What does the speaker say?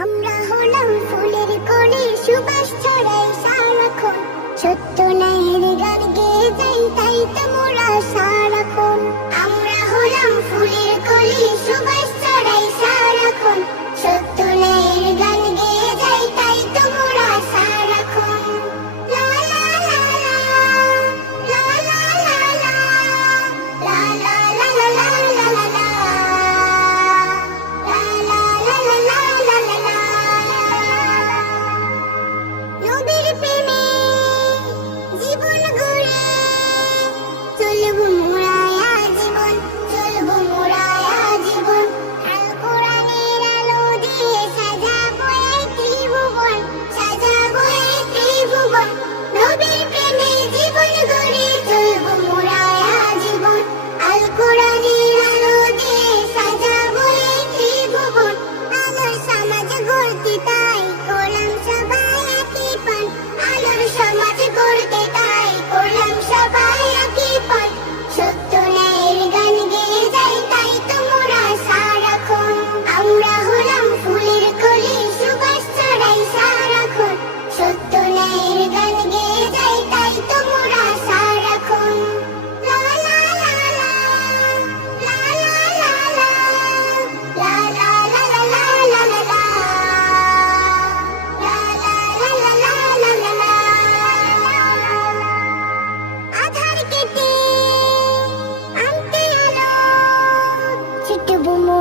আমরা Boom.